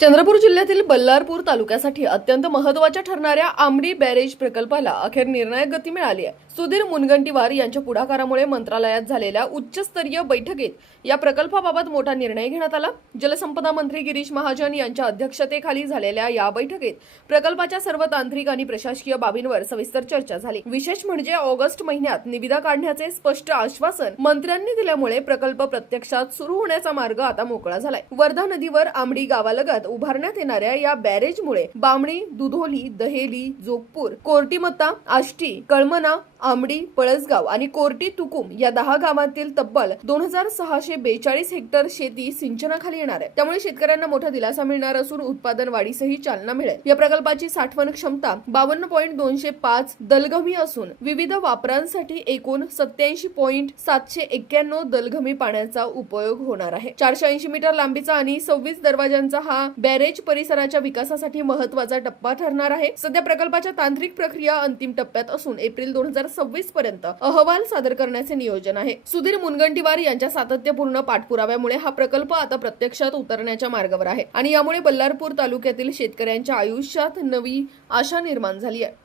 चंद्रपूर जिल्ह्यातील बल्लारपूर तालुक्यासाठी अत्यंत महत्त्वाच्या ठरणाऱ्या आमडी बॅरेज प्रकल्पाला अखेर निर्णायक गती मिळाली आहे। सुधीर मुनगंटीवार यांच्या पुढाकारामुळे मंत्रालयात झालेल्या उच्चस्तरीय बैठकीत या प्रकल्पाबाबत मोठा निर्णय घेण्यात आला। जलसंपदा मंत्री गिरीश महाजन यांच्या अध्यक्षतेखाली झालेल्या या बैठकीत प्रकल्पाच्या सर्व तांत्रिक आणि प्रशासकीय बाबींवर सविस्तर चर्चा झाली। विशेष म्हणजे ऑगस्ट महिन्यात निविदा काढण्याचे स्पष्ट आश्वासन मंत्र्यांनी दिल्यामुळे प्रकल्प प्रत्यक्षात सुरू होण्याचा मार्ग आता मोकळा झालाय। वर्धा नदीवर आमडी गावालगत उभारण्यात येणाऱ्या या बॅरेजमुळे बामणी, दुधोली, दहेली, जोगपूर, कोर्टीमत्ता, आष्टी, कळमना, आमडी, पळसगाव आणि कोर्टी तुकुम या 10 गावांतील तब्बल 2642 हेक्टर शेती सिंचनाखाली येणार आहे। त्यामुळे शेतकऱ्यांना मोठा दिलासा मिळणार असून उत्पादन वाढीसही चालना मिळेल। या प्रकल्पाची साठवण क्षमता 52.205 दलघमी असून विविध वापरांसाठी एकूण 87.791 दलघमी पाण्याचा उपयोग होणार आहे। 480 मीटर लांबीचा आणि 26 दरवाजांचा हा बॅरेज परिसराच्या विकासासाठी महत्त्वाचा टप्पा ठरणार आहे। सध्या प्रकल्पाच्या तांत्रिक प्रक्रिया अंतिम टप्प्यात असून एप्रिल 2026 पर्यंत अहवाल सादर करण्याचे नियोजन आहे। सुधीर मुनगंटीवार यांच्या सातत्यपूर्ण पाठपुराव्यामुळे हा प्रकल्प आता प्रत्यक्षात उतरण्याच्या मार्गावर आहे आणि यामुळे बल्लारपूर तालुक्यातील शेतकऱ्यांच्या आयुष्यात नवी आशा निर्माण झाली आहे।